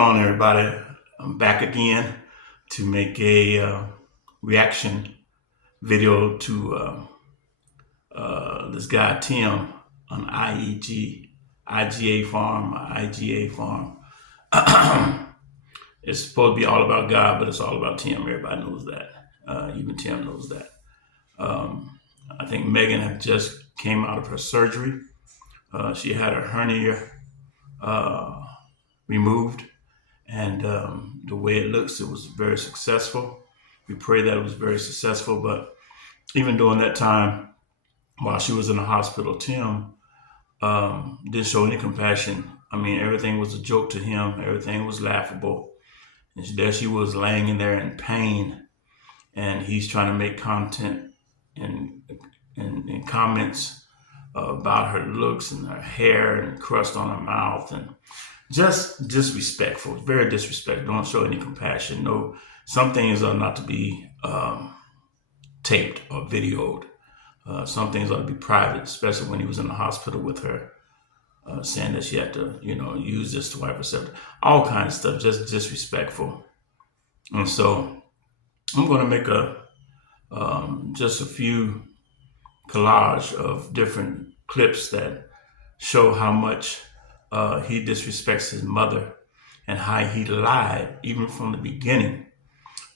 going on, everybody? I'm back again to make a reaction video to this guy Tim on IGA farm. It's supposed to be all about God, but it's all about Tim. Everybody knows that. Even Tim knows that. I think Megan had just came out of her surgery. She had her hernia uh, removed. And the way it looks, it was very successful. We pray that it was very successful. But even during that time, while she was in the hospital, Tim didn't show any compassion. I mean, everything was a joke to him. Everything was laughable. And there she was laying in there in pain, and he's trying to make content and comments about her looks and her hair and crust on her mouth and just disrespectful, very disrespectful. Don't show any compassion. No, some things are not to be taped or videoed. Some things ought to be private, especially when he was in the hospital with her, saying that she had to, use this to wipe herself. All kinds of stuff, just disrespectful. And so I'm going to make just a few collage of different clips that show how much he disrespects his mother and how he lied even from the beginning.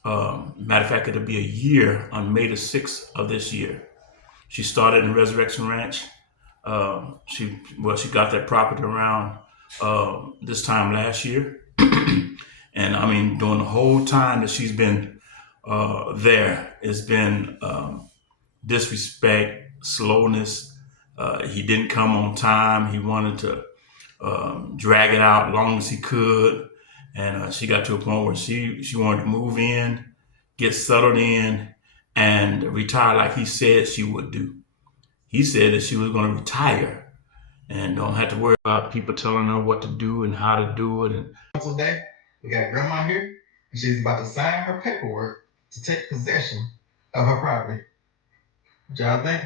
Matter of fact, it'll be a year on May the 6th of this year. She started in Resurrection Ranch. She got that property around this time last year. And I mean, during the whole time that she's been there, it's been disrespect, slowness. He didn't come on time. He wanted to drag it out as long as he could. And she got to a point where she wanted to move in, get settled in, and retire like he said she would do. He said that she was going to retire and don't have to worry about people telling her what to do and how to do it. And today, we got Grandma here, and she's about to sign her paperwork to take possession of her property. What y'all think?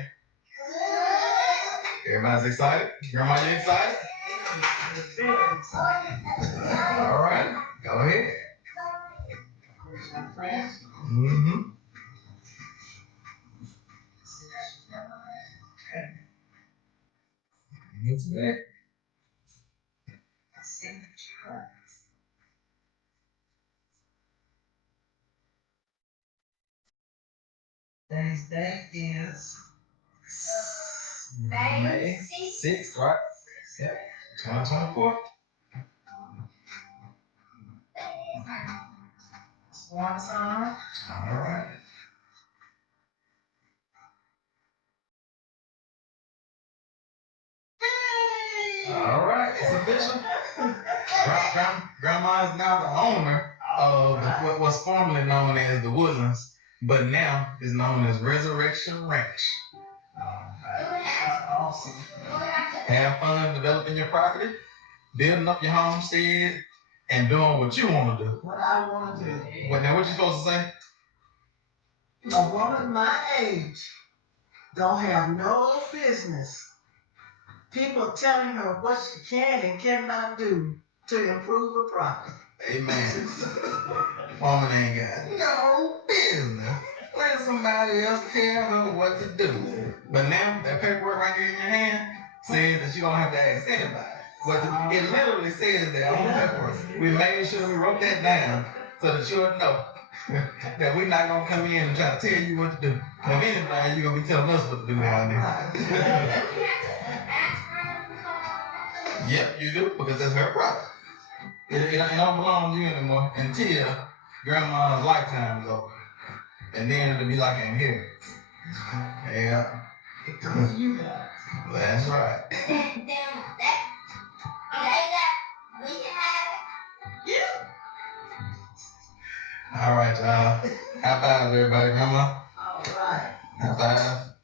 Everybody's excited? Grandma, you excited? All right, go ahead. Mm-hmm. Today's date is May 6th, right? Yep. 2024. One time. All right. All right, it's official. Grandma is now the owner of what's formerly known as the Woodlands, but now is known as Resurrection Ranch. Awesome. Have fun developing your property, building up your homestead, and doing what you want to do. What I want to do. What you supposed to say? A woman my age don't have no business people telling her what she can and cannot do to improve her property. Amen. Woman ain't got no business. Let somebody else tell her what to do. But now, that paperwork right here in your hand says that you don't have to ask anybody. But it literally says that on the paperwork. We made sure we wrote that down so that you'll know that we're not going to come in and try to tell you what to do. If anything, you're going to be telling us what to do down there. Yep, you do, because that's her property. It don't belong to you anymore until grandma's lifetime is over. And then it'll be like in here. Yeah. That's right. All right, y'all. High five, everybody. Grandma. All right. High five.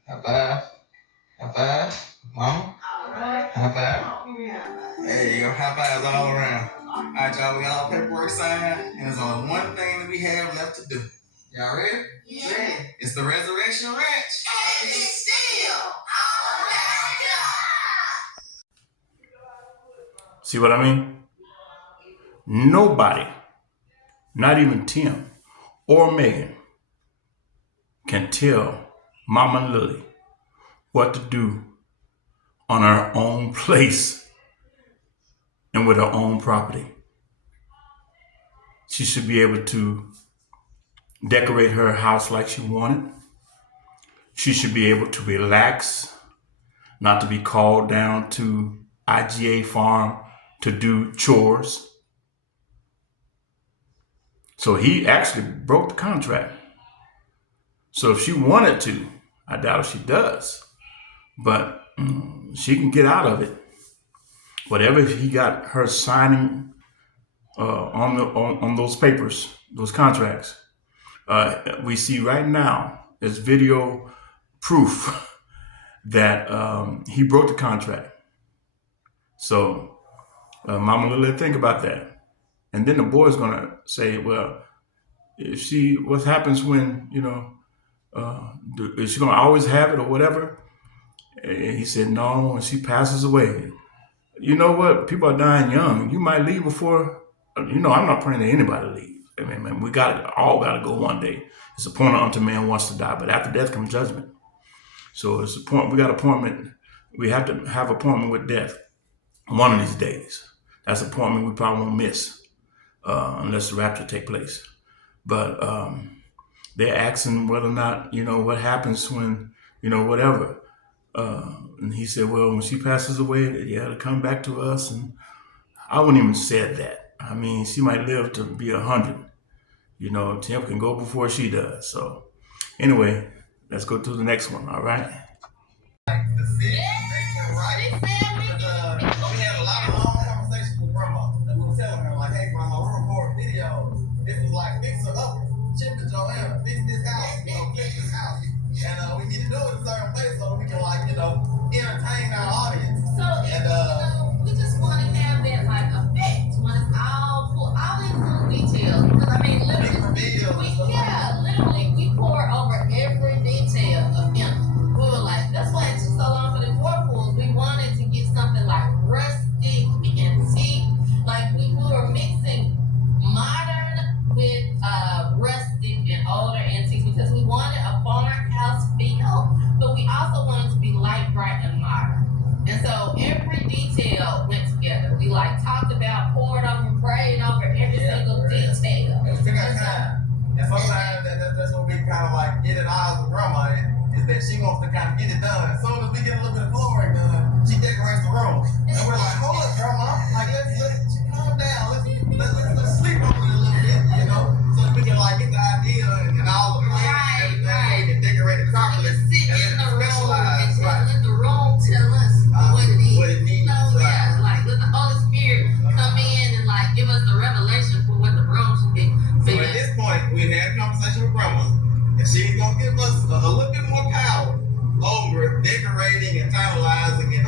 High five. High five. Mama. All right. High five. There you go. High fives all around. All right, y'all. We got our paperwork signed, and there's only one thing that we have left to do. Y'all ready? Yeah. It's the Resurrection Ranch. And it's still all right. see what I mean? Nobody, not even Tim or Megan, can tell Mama Lily what to do on her own place and with her own property. She should be able to decorate her house like she wanted. She should be able to relax, not to be called down to IGA farm to do chores. So he actually broke the contract. So if she wanted to, I doubt if she does, but she can get out of it. Whatever he got her signing on those papers, those contracts, we see right now is video proof that he broke the contract. So Mama Lily, think about that. And then the boy's gonna say, well, what happens when, is she gonna always have it or whatever? And he said, no, when she passes away. You know what? People are dying young. You might leave before, I'm not praying that anybody leave. I mean, man, we all gotta go one day. It's appointed unto man wants to die, but after death comes judgment. So it's a point. We got appointment. We have to have appointment with death one of these days. That's an appointment we probably won't miss unless the rapture take place. But they're asking whether or not, what happens when, whatever. And he said, well, when she passes away, to come back to us. And I wouldn't even said that. I mean, she might live to be 100. Tim can go before she does. So anyway, let's go to the next one. All right. We had a lot of long conversations with grandma. And we were telling her, like, hey, grandma, we're recording videos. This was like, fix her up, chip the Joanna, fix this house, fix this house. And we need to do it in a certain place so we can, entertain our audience. So, we just want to have that, effect when it's all into detail. Because, literally, we pour over every detail of him. We were like, that's why it took so long for the whirlpools. We wanted to get something like rustic, antique. We were mixing modern with rustic and older antiques because we wanted a farmhouse feel, but we also wanted to be light, bright, and modern. And so every detail went together. We talked about, poured over, prayed over every single detail. It took our time. And sometimes that's what we kind of get in eyes with grandma is that she wants to kind of get it done. As soon as we get a little bit of flooring done, she decorates the room. And we're like, hold up, grandma. Let's calm down. Let's sleep on it a little bit, so that we can get the idea and all the plans and everything. So we can decorate it properly. And then specialize. Let the room tell us what it is. What it needs. Let the Holy Spirit come in and give us the revelation for what the room should be. So at this point, we had a conversation with grandma, and she's gonna give us a little bit more power over decorating and titleizing and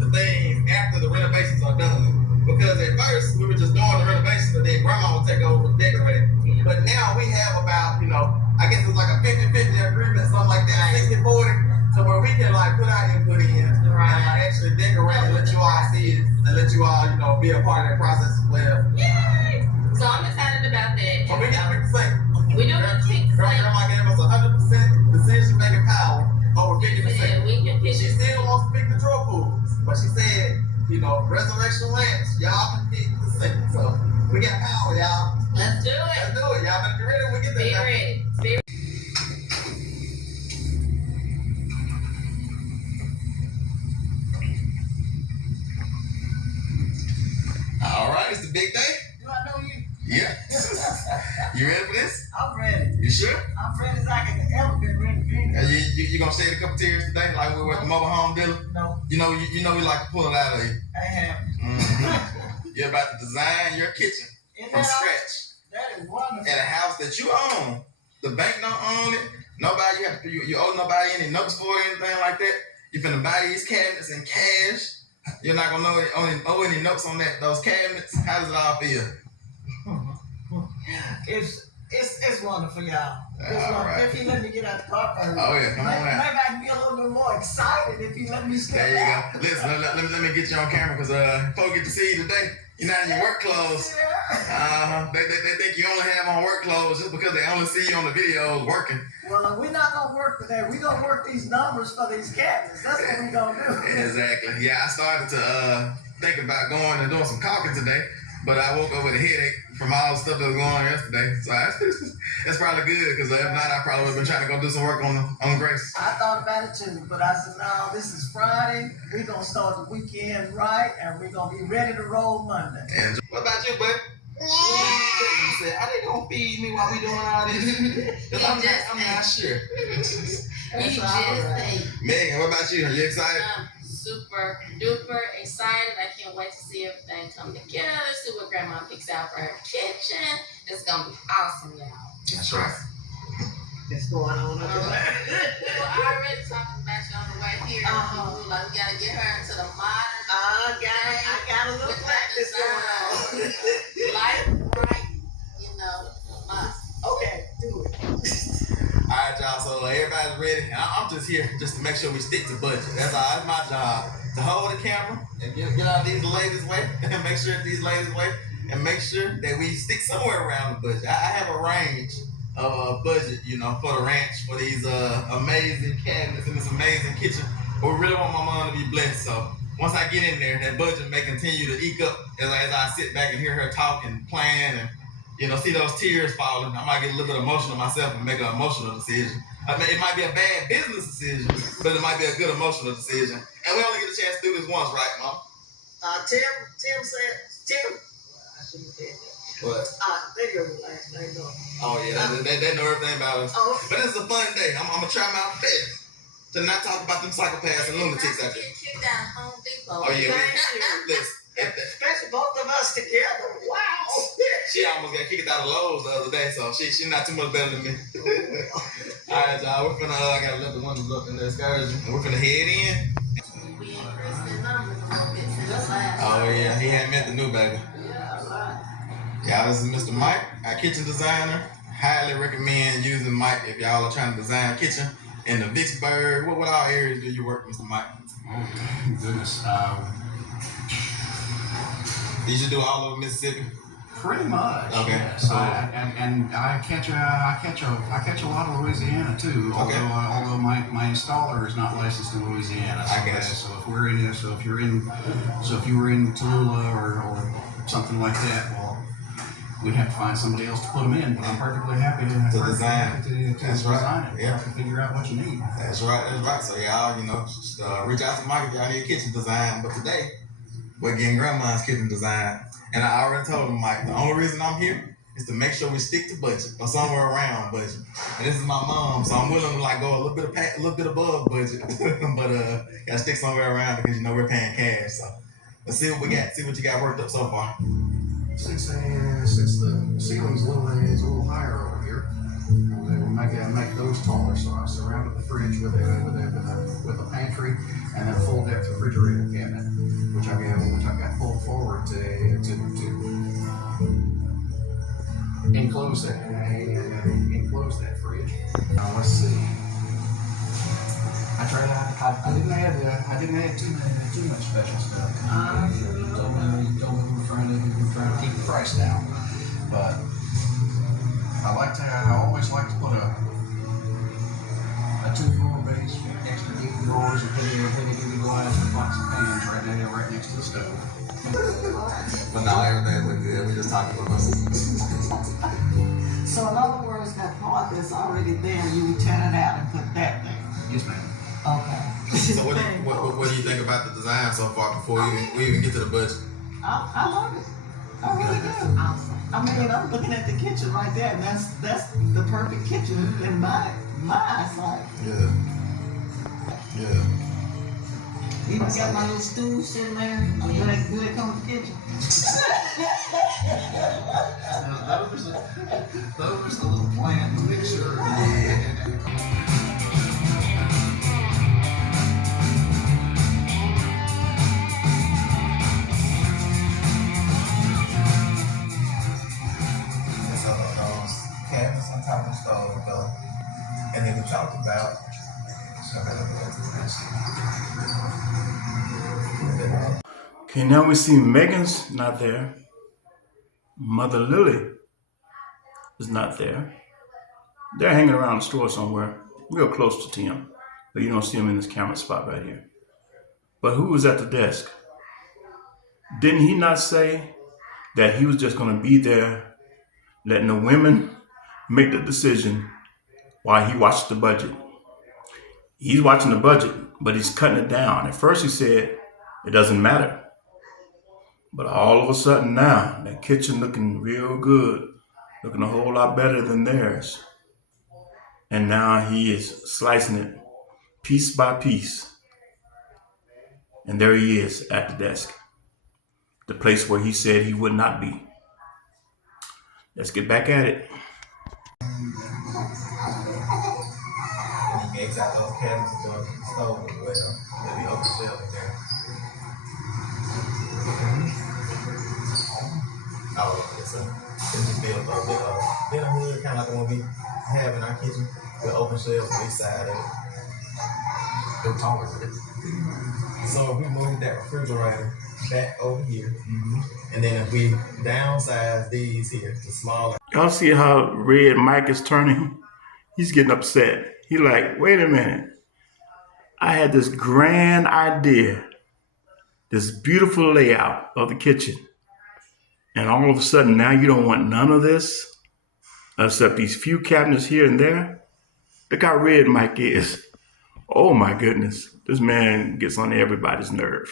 the things after the renovations are done. Because at first we were just doing the renovations and then grandma would take over and decorate. But now we have about, I guess it's a 50-50 agreement, something like that, 60-40, so where we can put our input in and actually decorate and let you all see it and let you all, be a part of that process as well. Yay! So I'm excited about that. So we get to pick the same. We do get to pick the same. Grandma gave us 100% decision-making power over 50%. We can pick. She still wants to pick the draw pool, but she said, Resurrection Ranch, y'all can pick the same. So we got power, y'all. Let's do it. Let's do it. Y'all better be ready when we get there. Be ready. All right, it's the big day. Do I know you? Yeah. You ready for this? I'm ready. You sure? I'm ready as I can ever been ready to be. You gonna shed a couple tears today, like we were at the mobile home dealer? No. You know we like to pull it out of you. I have. Mm-hmm. You're about to design your kitchen from scratch. That is wonderful. At a house that you own. The bank don't own it. Nobody, you owe nobody any notes for it, anything like that. You finna buy these cabinets in cash. You're not gonna owe any notes on those cabinets. How does it all feel? It's wonderful, y'all. Right. If you let me get out the car first. Oh yeah, come on out. Maybe I can be a little bit more excited if you let me step out. There you go. Listen, let me get you on camera because folks get to see you today. You're not in your work clothes. Yeah. They think you only have on work clothes just because they only see you on the videos working. Well, we're not gonna work for that. We're gonna work these numbers for these cabinets. That's what we're gonna do. Exactly. Yeah, I started to think about going and doing some caulking today, but I woke up with a headache from all the stuff that was going on yesterday. So that's probably good, because if not, I probably would have been trying to go do some work on Grace. I thought about it too, but I said, no, this is Friday. We're gonna start the weekend right, and we're gonna be ready to roll Monday. And what about you, bud? Yeah. Are they gonna feed me while we doing all this? Because I'm not sure. You just ate. Megan, what about you? Are you excited? Super duper excited. I can't wait to see everything come together. See what Grandma picks out for her kitchen. It's gonna be awesome, y'all. That's right. What's going on over there? We were already talking about you on the way here. We were like, we gotta get her into the modern. I got a little practice going on. Life right, must. Okay, do it. All right, y'all. So everybody's ready. I'm just here just to make sure we stick to budget. That's my job. To hold the camera and get out of these ladies' way and make sure these ladies' way and make sure that we stick somewhere around the budget. I have a range of budget, for the ranch, for these amazing cabinets in this amazing kitchen. But we really want my mom to be blessed. So once I get in there, that budget may continue to eke up as I sit back and hear her talk and plan and see those tears falling. I might get a little bit emotional myself and make an emotional decision. I mean, it might be a bad business decision, but it might be a good emotional decision. And we only get a chance to do this once, right, Mom? Tim said, I shouldn't have said that. What? They heard the last name, though. Oh, yeah, they know everything about us. Oh. But this is a fun day. I'm going to try my best to not talk about them psychopaths and lunatics out there. Get kicked out of Home Depot. Oh, yeah. Listen. Especially both of us together. Wow. She almost got kicked out of Lowe's the other day, so she's not too much better than me. All right, y'all. We're finna. I gotta let the windows up in the excursion, and we're finna head in. We increased the numbers a little bit since last. Oh yeah, he hadn't met the new baby. Y'all, this is Mr. Mike, our kitchen designer. Highly recommend using Mike if y'all are trying to design a kitchen in the Vicksburg. What all areas do you work, Mr. Mike? Oh goodness. Did you do all over Mississippi? Pretty much. Okay. Yes. And I catch a lot of Louisiana too. Okay. Although my installer is not licensed in Louisiana. So I guess. So if you were in Tallulah or something like that, well, we'd have to find somebody else to put them in. But I'm perfectly happy to design. To That's design right. it. Yeah. To figure out what you need. That's right. So y'all, just reach out to Mike if y'all need a kitchen design. But today, we're getting Grandma's kitchen design. And I already told him, Mike, the only reason I'm here is to make sure we stick to budget or somewhere around budget. And this is my mom, so I'm willing to go a little bit above budget, but gotta stick somewhere around because we're paying cash. So let's see what we got. See what you got worked up so far. Since the ceiling's a little higher over here, we'll make those taller. So I surrounded the fridge with a pantry and then a full depth refrigerator cabinet, which I've got pulled forward to enclose that fridge. Now let's see. I didn't add too much special stuff. You told me we were trying to keep the price down, but I always like to put a 2-drawer base, extra deep drawers, and heavy glass and pots and pans right next to the stove. But now everything look good. We're just talking about us. So in other words, that part that's already there, you would tear it out and put that there. Yes, ma'am. Okay. So what do you think about the design so far before we even get to the budget? I love it. I really do. Awesome. I'm looking at the kitchen right there, and that's the perfect kitchen in my eyesight. Yeah. Even got my little stool sitting there. Good come with the kitchen. Those the little plant mixer. Cabinets on top of the stove go. And then we talked about Okay, now we see Megan's not there. Mother Lily is not there. They're hanging around the store somewhere, real close to Tim, but you don't see him in this camera spot right here. But who was at the desk? Didn't he not say that he was just going to be there, letting the women make the decision while he watched the budget? He's watching the budget, but he's cutting it down. At first he said it doesn't matter. But all of a sudden now, that kitchen looking real good, looking a whole lot better than theirs. And now he is slicing it piece by piece. And there he is at the desk, the place where he said he would not be. Let's get back at it. He gave out those cabinets to the stove as well. There'll be open shelves in there. Oh, yes, sir. It'll just be a dinner hood, kind of like the one we have in our kitchen, with open shelves on each side of it. They're taller than it. So if we move that refrigerator back over here, and then if we downsize these here to smaller. Y'all see how red Mike is turning? He's getting upset. He like, wait a minute. I had this grand idea, this beautiful layout of the kitchen. And all of a sudden now you don't want none of this except these few cabinets here and there. Look how red Mike is. Oh my goodness. This man gets on everybody's nerve,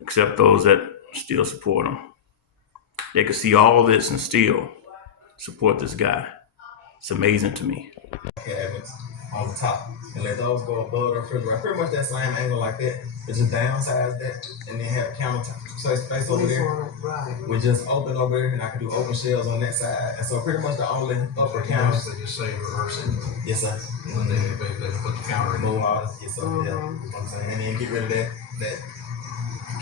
except those that still support him. They can see all this and still support this guy. It's amazing to me. Cabinets on the top and let those go above the refrigerator. Pretty much that same angle like that. But just downsize that and then have countertop space over there. We just open over there and I can do open shelves on that side. And so pretty much the only upper counter. They just say reverse it. Yes, sir. And then they put the counter in. Move all this. Yes, sir. Yeah. You know what I'm saying? And then get rid of that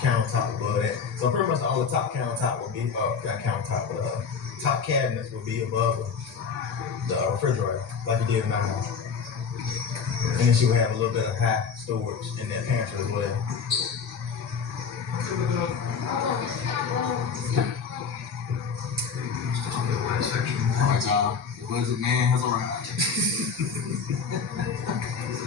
countertop above that. So pretty much all the top countertop will be not countertop, but top cabinets will be above the refrigerator, like you did in my house. And then she will have a little bit of high storage in that pantry as well. Alright, y'all. The budget man has arrived.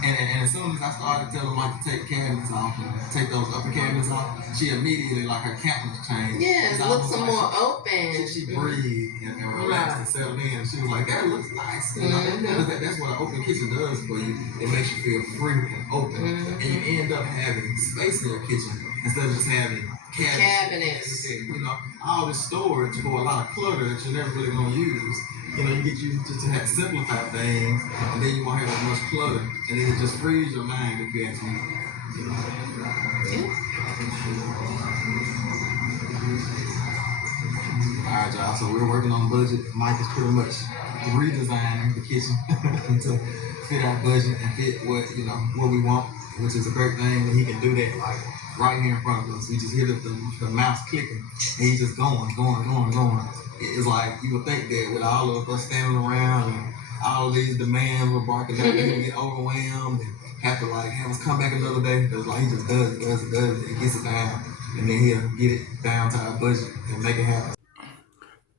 and as soon as I started telling Mike to take cabinets off and take those upper cabinets off, she immediately, like, her countenance changed. Yeah, it looks some more open. She breathed and relaxed and settled in. She was like, that looks nice. You know? That's what an open kitchen does for you. It makes you feel free and open. And you end up having space in your kitchen instead of just having cabinets. You know, all this storage for a lot of clutter that you're never really going to use. You know, you get you to have simplify things, and then you won't have as much clutter, and then it just frees your mind if you ask me. Alright, y'all, so we're working on budget. Mike is pretty much redesigning the kitchen to fit our budget and fit what we want, which is a great thing when he can do that like right here in front of us. We just hear the mouse clicking, and he's just going. It's like you would think that with all of us standing around and all of these demands were barking out, he get overwhelmed and have to like have us come back another day. It's like he just does it, and gets it down, and then he'll get it down to our budget and make it happen.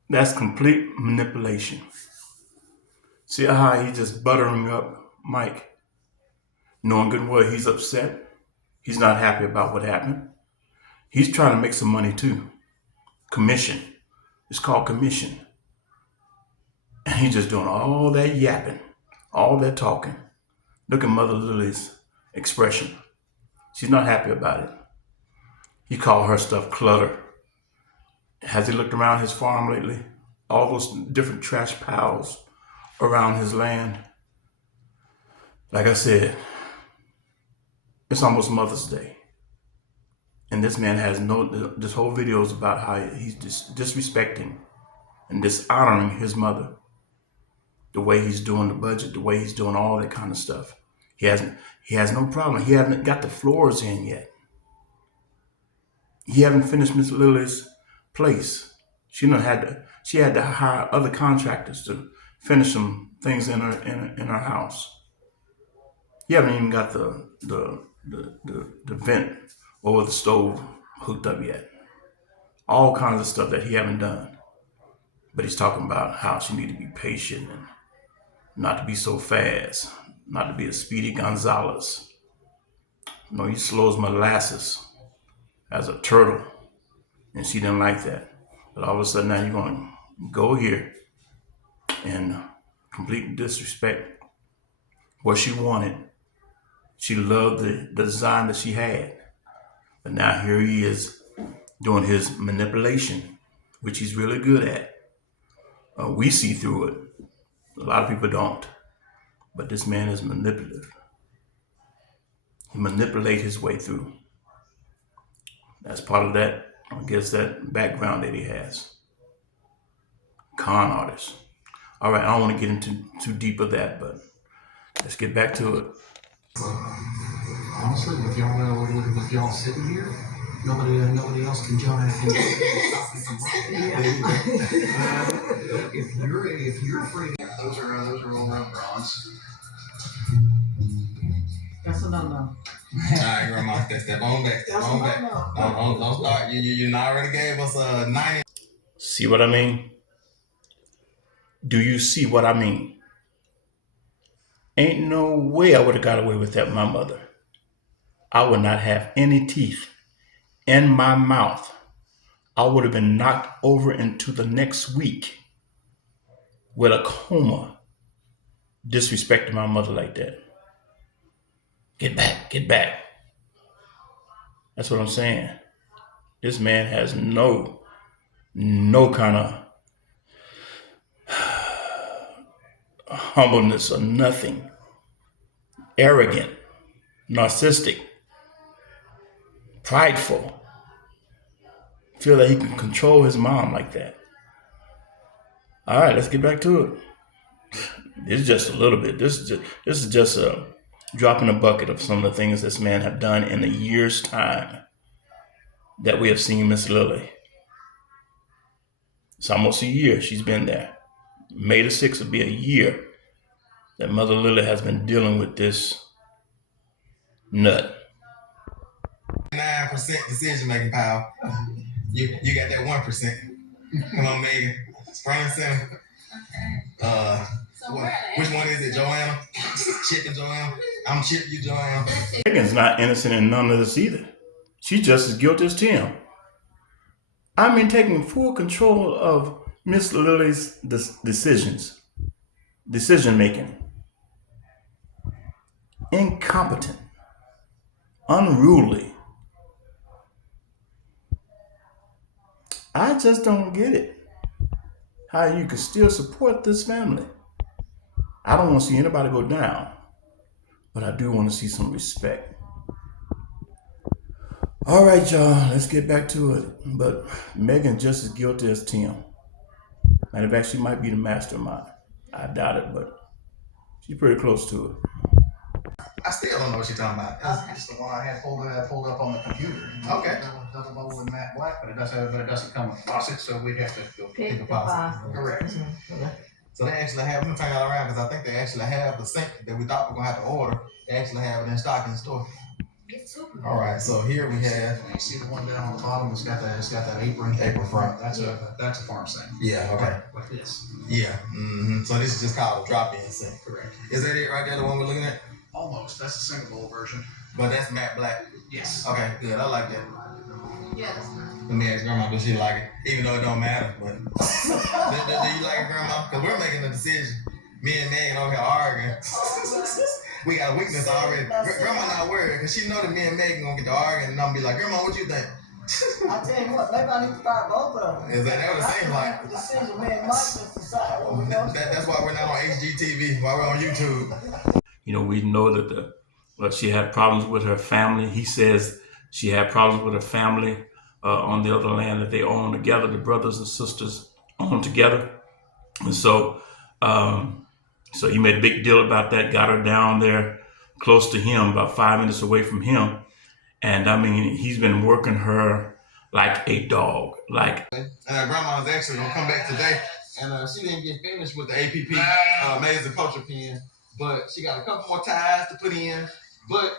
That's complete manipulation. See how he just buttering up Mike, knowing good well he's upset. He's not happy about what happened. He's trying to make some money too. Commission. It's called commission. And he's just doing all that yapping, all that talking. Look at Mother Lily's expression. She's not happy about it. He called her stuff clutter. Has he looked around his farm lately? All those different trash piles around his land. Like I said, it's almost Mother's Day. And this man has this whole video is about how he's disrespecting and dishonoring his mother. The way he's doing the budget, the way he's doing all that kind of stuff. He has no problem. He hasn't got the floors in yet. He haven't finished Miss Lily's place. She had to hire other contractors to finish some things in her house. He haven't even got the vent over the stove hooked up yet. All kinds of stuff that he haven't done. But he's talking about how she need to be patient and not to be so fast, not to be a Speedy Gonzalez. No, you slow as molasses, as a turtle. And she didn't like that. But all of a sudden now you're going to go here and completely disrespect what she wanted. She loved the design that she had. But now here he is doing his manipulation, which he's really good at. We see through it. A lot of people don't. But this man is manipulative. He manipulates his way through. That's part of that, I guess, that background that he has. Con artist. All right, I don't want to get into too deep of that, but let's get back to it. Honestly, with y'all sitting here, nobody else can join in. If you're afraid, those are all rubber bronze. That's a no-no. All right, Grandma, step on back. That's a no-no. Don't start. You already gave us a 90. See what I mean? Do you see what I mean? Ain't no way I would have got away with that with my mother. I would not have any teeth in my mouth. I would have been knocked over into the next week with a coma, disrespecting my mother like that. Get back, get back. That's what I'm saying. This man has no kind of humbleness or nothing. Arrogant, narcissistic, prideful. Feel that he can control his mom like that. All right, let's get back to it. This is just a little bit. This is just a drop in the bucket of some of the things this man have done in a year's time that we have seen Miss Lily. It's almost a year she's been there. May the 6th will be a year that Mother Lily has been dealing with this nut. 9% decision making power. You got that 1%. Come on, Megan. Spring Center. So where are Which they? one is it, Joanna? Chip and Joanna? I'm Chip, you Joanna. Megan's not innocent in none of this either. She's just as guilty as Tim. I mean, taking full control of Miss Lily's decision making. Incompetent, unruly. I just don't get it. How you can still support this family. I don't want to see anybody go down, but I do want to see some respect. All right, y'all, let's get back to it. But Megan just as guilty as Tim. Matter of fact, she might be the mastermind. I doubt it, but she's pretty close to it. I still don't know what you're talking about. It's the one I had pulled up on the computer. Okay. Double bowl and matte black, but it doesn't come with faucets, so we'd have to go Pick a the faucet. Correct. Okay. So they actually have, let me turn y'all around because I think they actually have the sink that we thought we were going to have to order. They actually have it in stock in the store. All right, so here we have. You see the one down on the bottom? It's got that apron. Apron front. That's a farm sink. Yeah, okay. Like this. Yeah. Mm-hmm. So this is just called a drop-in sink. Correct. Is that it right there, the one we're looking at? Almost. That's the single bowl version. But that's matte black. Yes. Okay, good. I like that. Yeah, that's nice. Let me ask Grandma, does she like it? Even though it don't matter, but do you like it, Grandma? Because we're making a decision. Me and Megan over here arguing. We got a weakness already. Grandma not worried because she know that me and Megan gonna get to arguing and I'm gonna be like, Grandma, what you think? I tell you what, maybe I need to start both of them. Is that what it seems like? The decision, me and Mike just decide what we're going to do. That's why we're not on HGTV, why we're on YouTube. You know, we know that she had problems with her family. He says she had problems with her family on the other land that they own together. The brothers and sisters own together. And so he made a big deal about that, got her down there close to him, about 5 minutes away from him. And I mean, he's been working her like a dog. Grandma's actually gonna come back today, and she didn't get finished with the APP Maize and Culture pen, but she got a couple more ties to put in, But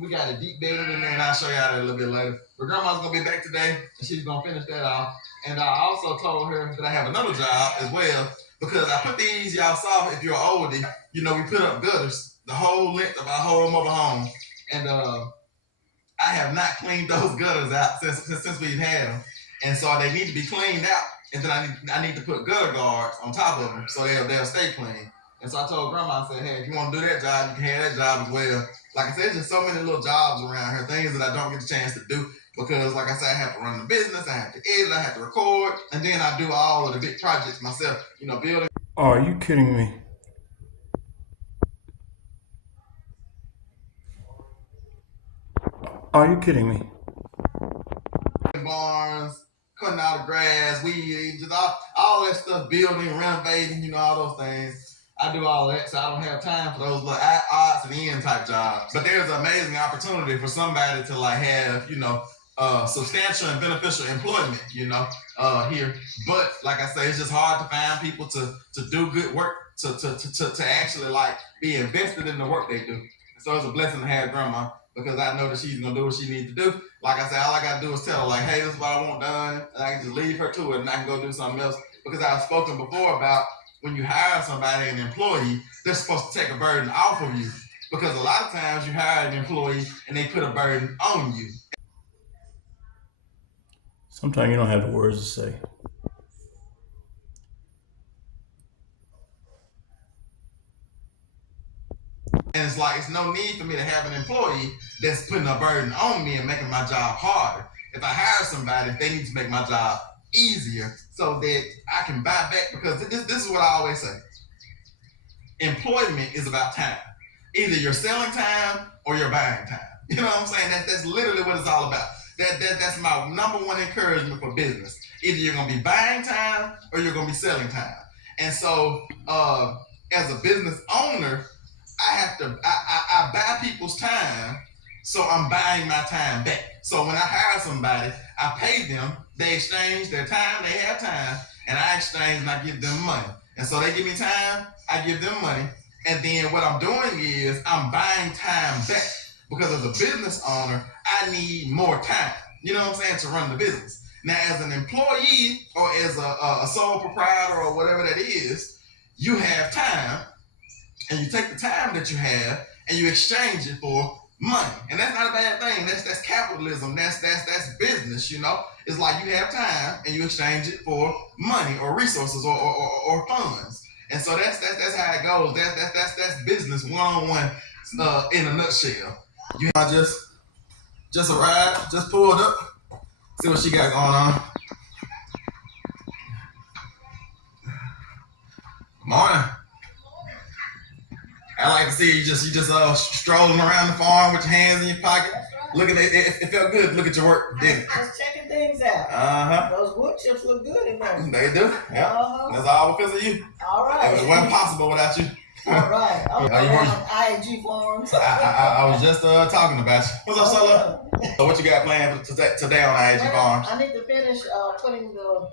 we got a deep bedded in there, and I'll show y'all that a little bit later. But grandma's gonna be back today, and she's gonna finish that off. And I also told her that I have another job as well, because I put these, y'all saw if you're an oldie, you know, we put up gutters the whole length of our whole mobile home. And I have not cleaned those gutters out since we've had them. And so they need to be cleaned out. And then I need to put gutter guards on top of them so they'll stay clean. And so I told grandma, I said, hey, if you want to do that job, you can have that job as well. Like I said, there's just so many little jobs around here, things that I don't get a chance to do because, like I said, I have to run the business, I have to edit, I have to record, and then I do all of the big projects myself, you know, building. Are you kidding me? Are you kidding me? Barns, cutting out the grass, weed, just all that stuff, building, renovating, you know, all those things. I do all that, so I don't have time for those little odds and end type jobs. But there's an amazing opportunity for somebody to like have, you know, substantial and beneficial employment, you know, here. But like I say, it's just hard to find people to do good work, to actually like be invested in the work they do. So it's a blessing to have grandma, because I know that she's gonna do what she needs to do. Like I said, all I gotta do is tell her like, hey, this is what I want done, and I can just leave her to it, and I can go do something else. Because I've spoken before about when you hire somebody, an employee, they're supposed to take a burden off of you. Because a lot of times you hire an employee and they put a burden on you. Sometimes you don't have the words to say. And it's like, it's no need for me to have an employee that's putting a burden on me and making my job harder. If I hire somebody, they need to make my job easier so that I can buy back, because this is what I always say. Employment is about time. Either you're selling time or you're buying time. You know what I'm saying? That's literally what it's all about. That's my number one encouragement for business. Either you're gonna be buying time or you're gonna be selling time. And so as a business owner, I buy people's time, so I'm buying my time back. So when I hire somebody, I pay them, they exchange their time, they have time, and I exchange and I give them money. And so they give me time, I give them money, and then what I'm doing is I'm buying time back, because as a business owner, I need more time, you know what I'm saying, to run the business. Now, as an employee or as a sole proprietor or whatever that is, you have time, and you take the time that you have and you exchange it for money. And that's not a bad thing. That's capitalism. That's business, you know. It's like you have time and you exchange it for money or resources or funds. And so that's how it goes. That's business one-on-one in a nutshell. You know, just arrived, just pulled up. See what she got going on. Morning. I like to see you just strolling around the farm with your hands in your pocket. Look at it. It felt good. Look at your work, didn't it? Just checking things out. Those wood chips look good in there. They do. Yeah. That's all because of you. All right. It wasn't possible without you. All right. You were- IAG forms. I was just talking about you. What's up, Solo? So what you got planned for today on IAG Farms? I need to finish putting the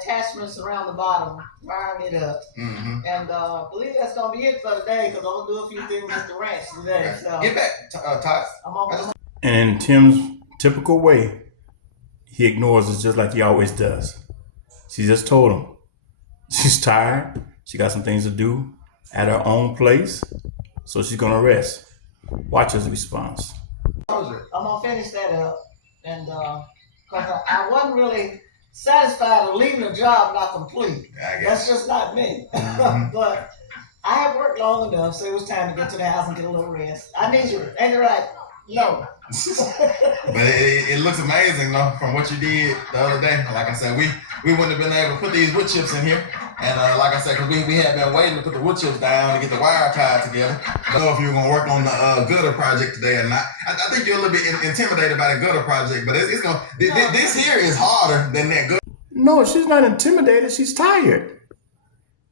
attachments around the bottom, wiring it up. Mm-hmm. And I believe that's going to be it for today, because I'm going to do a few things with the ranch today. So Get back, Tots. And in Tim's typical way, he ignores us just like he always does. She just told him she's tired. She got some things to do at her own place, so she's gonna rest. Watch his response. I'm gonna finish that up, and because I wasn't really satisfied with leaving the job not complete. That's just not me. Mm-hmm. But I have worked long enough, so it was time to get to the house and get a little rest. I need you. Ain't it right? No. But it looks amazing though, from what you did the other day. Like I said, we wouldn't have been able to put these wood chips in here. And like I said, because we had been waiting to put the wood chips down to get the wire tied together. I don't know if you were going to work on the gutter project today or not. I think you're a little bit intimidated by the gutter project, but it's going. This here is harder than that gutter. No, she's not intimidated. She's tired.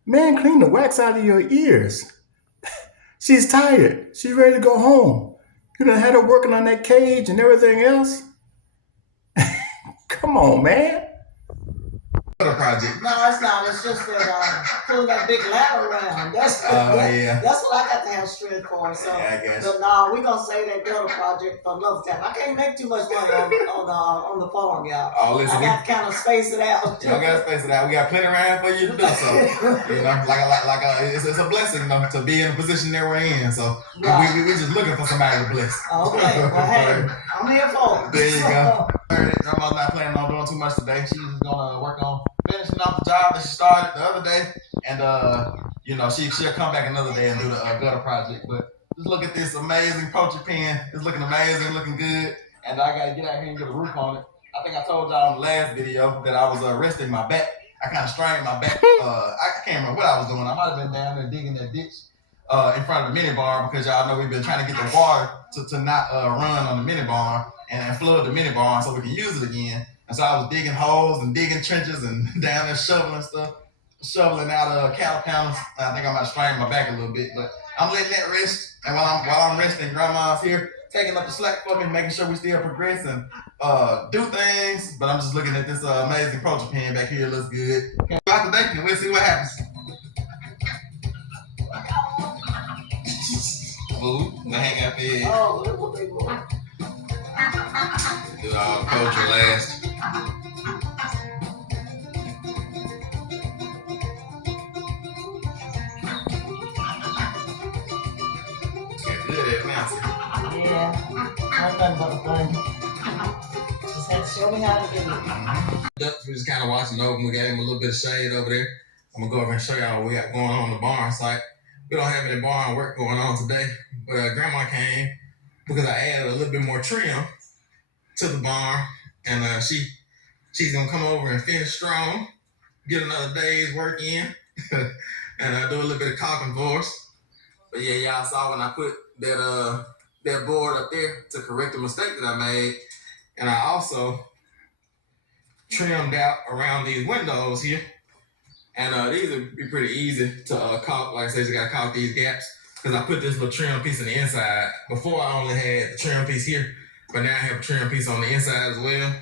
Man, clean the wax out of your ears. She's tired. She's ready to go home. You done had her working on that cage and everything else. Come on, man. project. No, it's not. It's just that pulling that big ladder around. That's Yeah. That's what I got to have strength for. So, Yeah, I guess. but no, we're gonna say that gutter project for another time. I can't make too much money on the farm, y'all. Oh, listen, I got to kind of space it out. y'all gotta space it out. We got plenty around for you to do so. You know, it's a blessing, though, to be in the position that we're in. So Right. we just looking for somebody to bless. Okay, well, hey, I'm here for it. There you go. Grandma's not planning on doing too much today. She's just gonna work on finishing off the job that she started the other day, and you know, she'll come back another day and do the gutter project. But just look at this amazing poacher pen. It's looking amazing, looking good, and I gotta get out here and get a roof on it. I think I told y'all in the last video that I was resting my back. I kind of strained my back. I can't remember what I was doing. I might have been down there digging that ditch in front of the mini barn, because y'all know we've been trying to get the water to not run on the mini barn and flood the mini barn so we can use it again. And so I was digging holes and digging trenches and down there shoveling stuff, shoveling out cattle panels. I think I might strain my back a little bit, but I'm letting that rest. And while I'm resting, Grandma's here taking up the slack for me, making sure we still progress and do things. But I'm just looking at this amazing poacher pen back here. It looks good. Okay, out today and we'll see what happens. Food, the hang out there. Oh, look what they doing. Do all poacher last. Get good at now. Yeah, nothing but a thing. Just had to show me how to do it. We're just kind of watching over. We got him a little bit of shade over there. I'm gonna go over and show y'all what we got going on the barn site. We don't have any barn work going on today, but Grandma came because I added a little bit more trim to the barn, and she's gonna come over and finish strong, get another day's work in, and do a little bit of caulking for us. But yeah, y'all saw when I put that board up there to correct the mistake that I made, and I also trimmed out around these windows here. And these would be pretty easy to caulk. Like I said, you gotta caulk these gaps, because I put this little trim piece on the inside. Before I only had the trim piece here, but now I have a trim piece on the inside as well.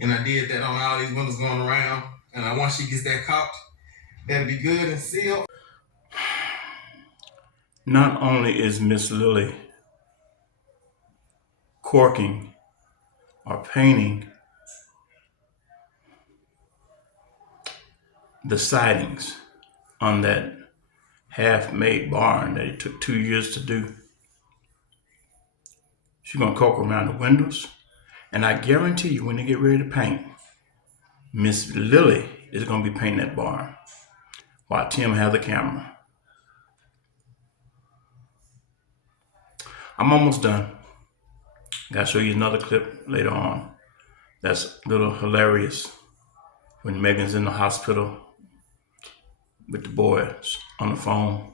And I did that on all these windows going around. And once she gets that caulked, that'll be good and sealed. Not only is Miss Lily corking or painting the sidings on that half-made barn that it took 2 years to do. She's gonna caulk around the windows, and I guarantee you, when they get ready to paint, Miss Lily is gonna be painting that barn while Tim has the camera. I'm almost done. Gotta show you another clip later on. That's a little hilarious when Megan's in the hospital with the boys on the phone.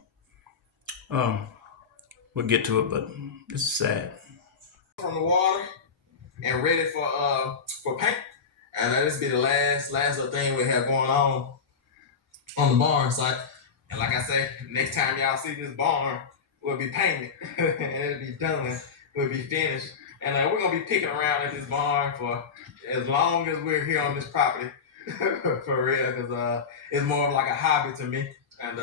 We'll get to it, but this is sad. From the water and ready for paint. And this will be the last little thing we have going on the barn site. And like I say, next time y'all see this barn, we'll be painted and it'll be done. We'll be finished. And we're gonna be picking around at this barn for as long as we're here on this property. For real, because it's more of like a hobby to me. And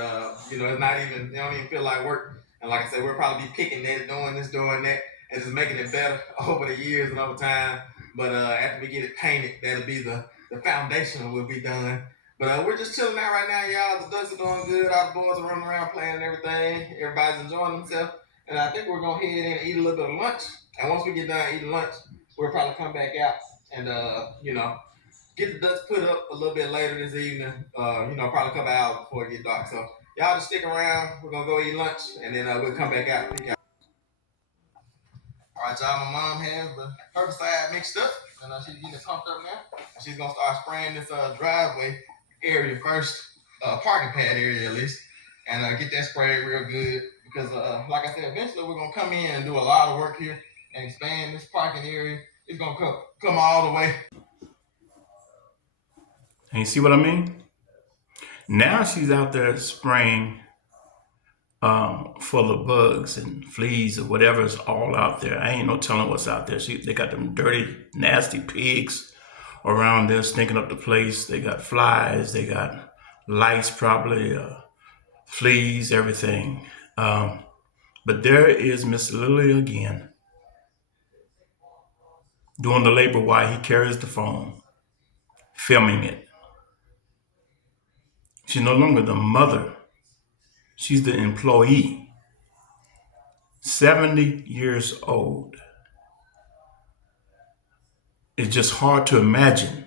you know, it don't even feel like work. And like I said, we'll probably be picking that, doing this, doing that, and just making it better over the years and over time. But after we get it painted, that'll be the foundation will be done. But we're just chilling out right now, y'all. The ducks are doing good. All the boys are running around playing and everything. Everybody's enjoying themselves. And I think we're going to head in and eat a little bit of lunch. And once we get done eating lunch, we'll probably come back out and, you know, get the ducks put up a little bit later this evening. You know, probably a couple hours before it gets dark. So y'all just stick around. We're going to go eat lunch, and then we'll come back out and pick out. All right, y'all, my mom has the herbicide mixed up, and she's getting it pumped up now. And she's going to start spraying this driveway area first, parking pad area at least, and get that sprayed real good. Because, like I said, eventually we're going to come in and do a lot of work here and expand this parking area. It's going to come all the way. And you see what I mean? Now she's out there spraying for the bugs and fleas or whatever's all out there. I ain't no telling what's out there. They got them dirty, nasty pigs around there stinking up the place. They got flies, they got lice, probably fleas, everything. But there is Miss Lily again doing the labor while he carries the phone, filming it. She's no longer the mother, she's the employee. 70 years old. It's just hard to imagine.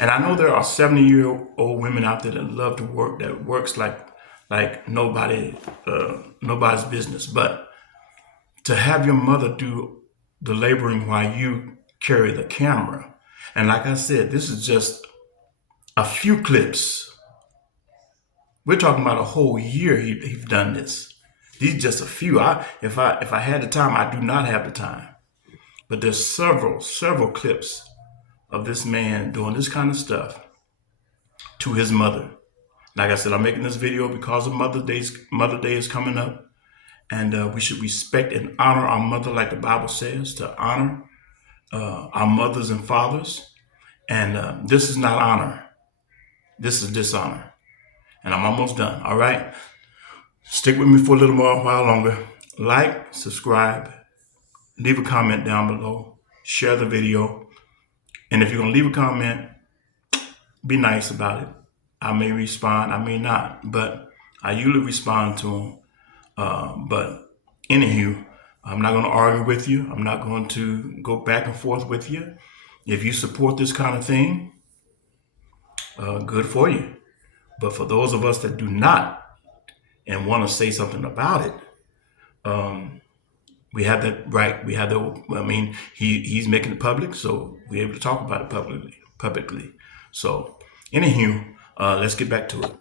And I know there are 70-year-old women out there that love to work, that works like nobody's business. But to have your mother do the laboring while you carry the camera, and like I said, this is just a few clips. We're talking about a whole year he's done this. These just a few. If I had the time, I do not have the time. But there's several clips of this man doing this kind of stuff to his mother. Like I said, I'm making this video because of Mother Day is coming up, and we should respect and honor our mother, like the Bible says, to honor our mothers and fathers. And this is not honor. This is dishonor. And I'm almost done. All right. Stick with me for a little more while longer. Like, subscribe, leave a comment down below, share the video. And if you're going to leave a comment, be nice about it. I may respond, I may not, but I usually respond to them. But anywho, I'm not going to argue with you. I'm not going to go back and forth with you. If you support this kind of thing, good for you. But for those of us that do not and want to say something about it, we have that right. We have the. I mean, he's making it public, so we're able to talk about it publicly. So, anywho, let's get back to it.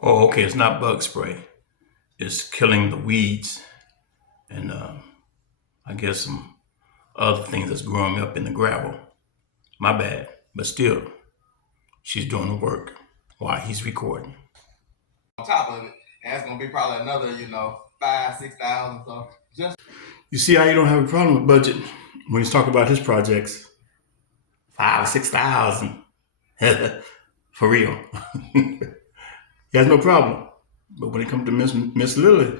Oh, okay. It's not bug spray. It's killing the weeds and I guess some other things that's growing up in the gravel. My bad. But still, she's doing the work while he's recording. On top of it, and it's gonna be probably another, 5,000-6,000. So just You see how you don't have a problem with budget when he's talking about his projects? 5,000 or 6,000. For real. He has no problem. But when it comes to Miss Lily,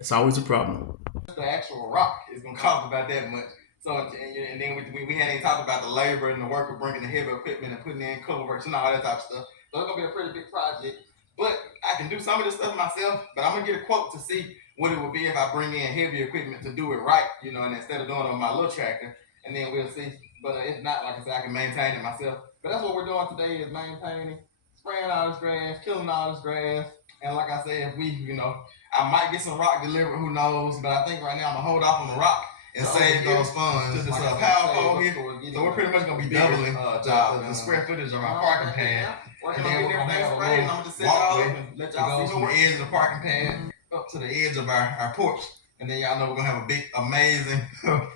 it's always a problem. the actual rock is gonna cost about that much. So and then we hadn't even talked about the labor and the work of bringing the heavy equipment and putting in culverts and all that type of stuff. So it's gonna be a pretty big project. But I can do some of this stuff myself. But I'm gonna get a quote to see what it would be if I bring in heavy equipment to do it right, and instead of doing it on my little tractor, and then we'll see. But if not, like I said, I can maintain it myself. But that's what we're doing today is maintaining, spraying all this grass, killing all this grass. And like I said, if we, I might get some rock delivered, who knows? But I think right now I'm gonna hold off on the rock and save those funds to this power pole here. So we're pretty much gonna be doubling the square footage of our parking pad. And then we're gonna have a little walkway to go from the edge of the parking pad up to the edge of our porch. And then y'all know we're gonna have a big, amazing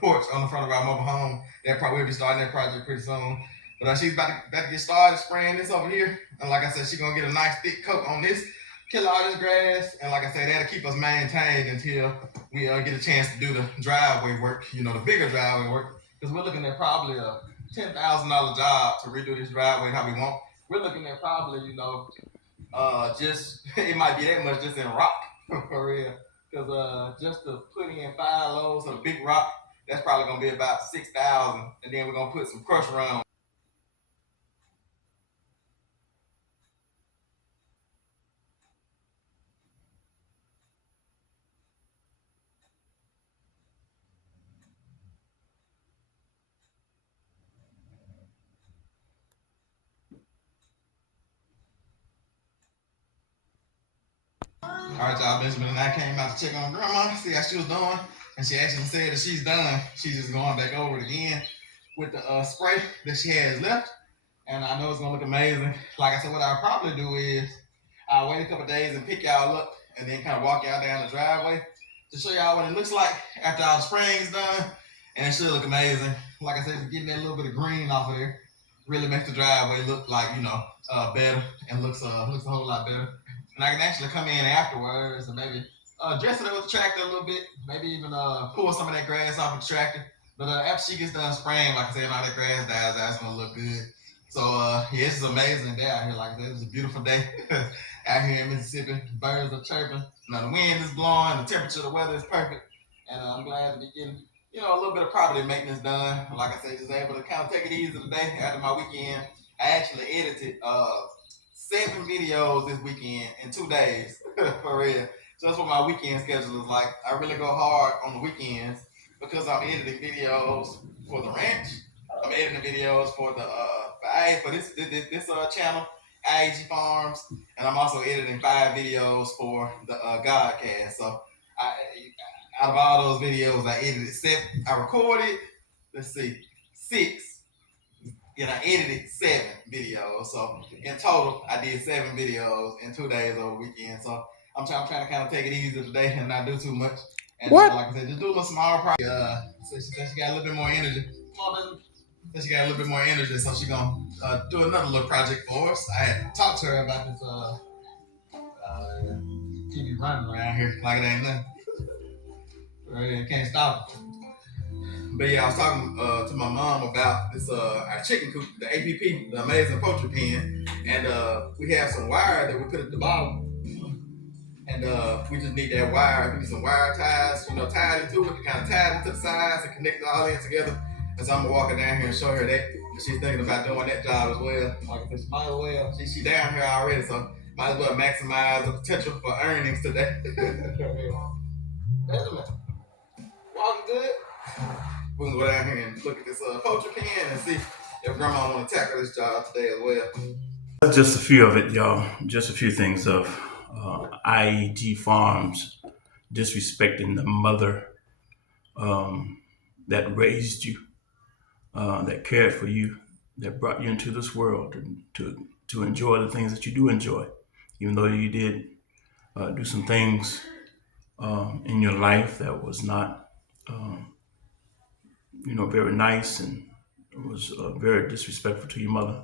porch on the front of our mobile home. We'll be starting that project pretty soon. But she's about to get started spraying this over here. And like I said, she's gonna get a nice thick coat on this, kill all this grass, and like I said, that'll keep us maintained until we get a chance to do the driveway work, the bigger driveway work, because we're looking at probably a $10,000 job to redo this driveway how we want. We're looking at probably, just, it might be that much just in rock, for real, because just to put in 5 loads of big rock, that's probably going to be about 6,000, and then we're going to put some crusher on. All right, y'all. Benjamin and I came out to check on Grandma, see how she was doing, and she actually said that she's done. She's just going back over it again with the spray that she has left, and I know it's gonna look amazing. Like I said, what I'll probably do is I'll wait a couple days and pick y'all up, and then kind of walk y'all down the driveway to show y'all what it looks like after all the spraying's done, and it should look amazing. Like I said, getting that little bit of green off of there really makes the driveway look like, better, and looks a whole lot better. And I can actually come in afterwards and maybe dress it up with the tractor a little bit, maybe even pull some of that grass off of the tractor. But after she gets done spraying, like I said, all that grass dies out, it's gonna look good. So yeah, it's an amazing day out here. Like I said, it's a beautiful day out here in Mississippi. Birds are chirping. Now the wind is blowing, the temperature of the weather is perfect, and I'm glad to be getting a little bit of property maintenance done. Like I said, just able to kind of take it easy today after my weekend. I actually edited 7 videos this weekend in 2 days, for real. So that's what my weekend schedule is like. I really go hard on the weekends because I'm editing videos for the ranch. I'm editing videos for this channel, IAG Farms, and I'm also editing 5 videos for the Godcast. So out of all those videos, I edited 7. I recorded, 6. And I edited 7 videos. So in total, I did 7 videos in 2 days over the weekend. So I'm trying to kind of take it easy today and not do too much. And like I said, just do a little small project. So she got a little bit more energy. So she got a little bit more energy, so she's gonna do another little project for us. I had talked to her about this TV running around here like it ain't nothing. Right, can't stop it. But yeah, I was talking to my mom about this our chicken coop, the APP, the amazing poultry pen, and we have some wire that we put at the bottom, and we just need that wire. We need some wire ties, tied into it, kind of tied into the sides and connect it all in together. And so I'm gonna walk her down here and show her that. She's thinking about doing that job as well. Like I said, she might as well. She down here already, so might as well maximize the potential for earnings today. Benjamin, walking good? We're gonna go down here and look at this poultry pen and see if Grandma want to tackle this job today as well. Just a few of it, y'all. Just a few things of IEG Farms disrespecting the mother that raised you, that cared for you, that brought you into this world to enjoy the things that you do enjoy, even though you did do some things in your life that was not, very nice, and it was very disrespectful to your mother.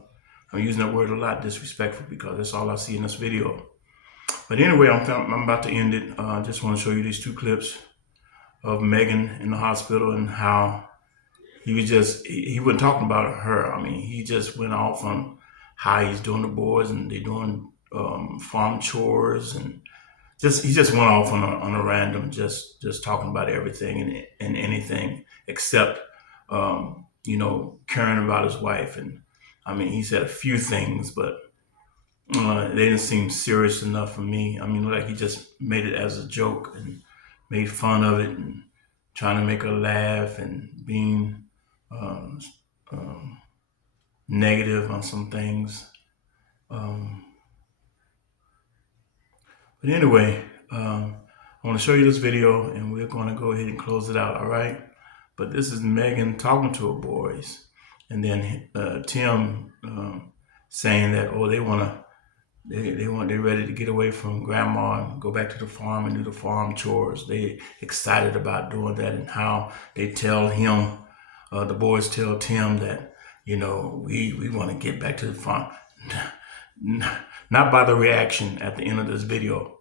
I'm using that word a lot, disrespectful, because that's all I see in this video. But anyway, I'm about to end it. I just want to show you these 2 clips of Megan in the hospital and how he wasn't talking about her. I mean, he just went off on how he's doing the boys and they're doing farm chores, and he just went off on a random, just talking about everything and anything except caring about his wife. And I mean, he said a few things, but they didn't seem serious enough for me. I mean, like he just made it as a joke and made fun of it and trying to make her laugh and being negative on some things. But anyway, I want to show you this video and we're going to go ahead and close it out, all right? But this is Megan talking to her boys. And then Tim saying that, they're ready to get away from Grandma and go back to the farm and do the farm chores. They excited about doing that, and how they tell him, the boys tell Tim that, we want to get back to the farm. Not by the reaction at the end of this video.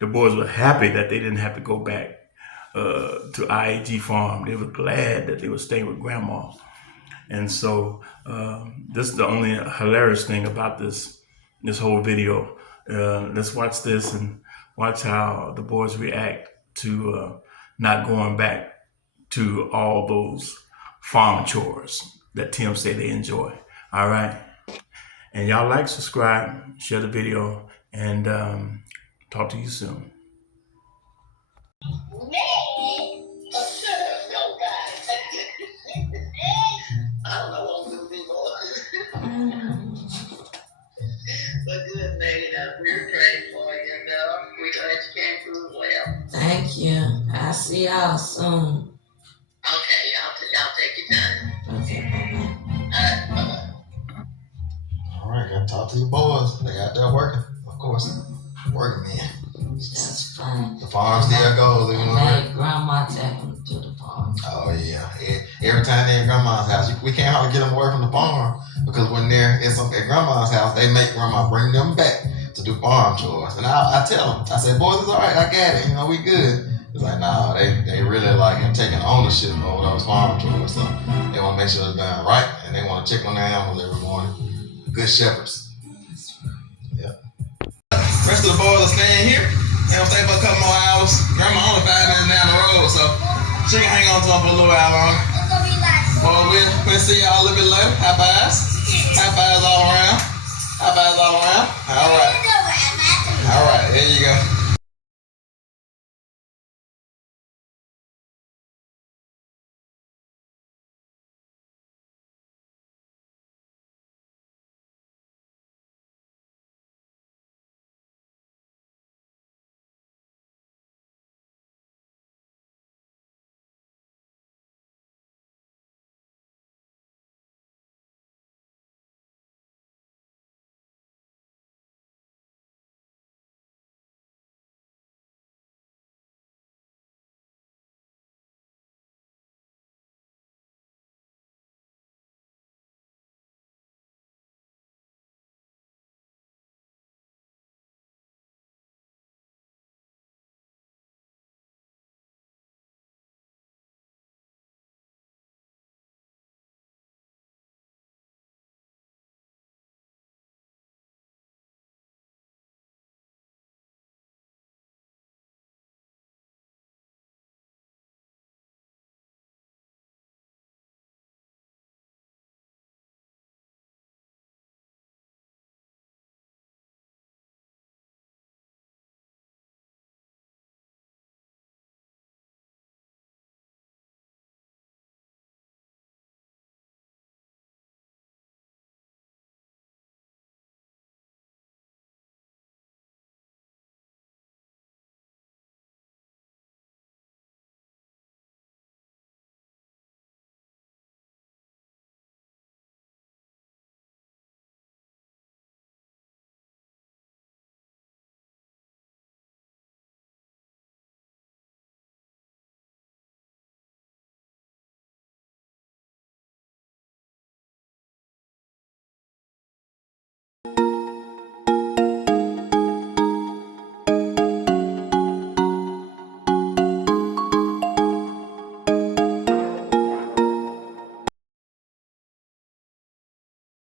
The boys were happy that they didn't have to go back to IAG Farm. They were glad that they were staying with Grandma. And so this is the only hilarious thing about this whole video. Let's watch this and watch how the boys react to not going back to all those farm chores that Tim said they enjoy. All right. And y'all like, subscribe, share the video, and talk to you soon. I don't know what I'm gonna do anymore. But good, Megan. We're praying for you, though. we're glad you came through well. Thank you. I'll see y'all soon. Okay, y'all take your time. Okay, bye-bye. All right, gotta talk to your boys. They out there working, of course. Working, man. That's fine. The farm still goes. I made grandma take them to the farm. Oh, yeah. Every time they're at grandma's house, we can't hardly get them away from the farm because when they're at grandma's house, they make grandma bring them back to do farm chores. And I tell them, I say, boys, it's all right. I got it. We good. It's like, nah, they really like taking ownership over those farm chores. So they want to make sure it's done right, and they want to check on their animals every morning. Good shepherds. Yeah. Rest of the boys are staying here. They'll stay for a couple more hours. Grandma only 5 minutes down the road, so she can hang on to them for a little while longer. Well, we'll see y'all a little bit later. High fives. High fives all around. High fives all around. All right. All right, there you go.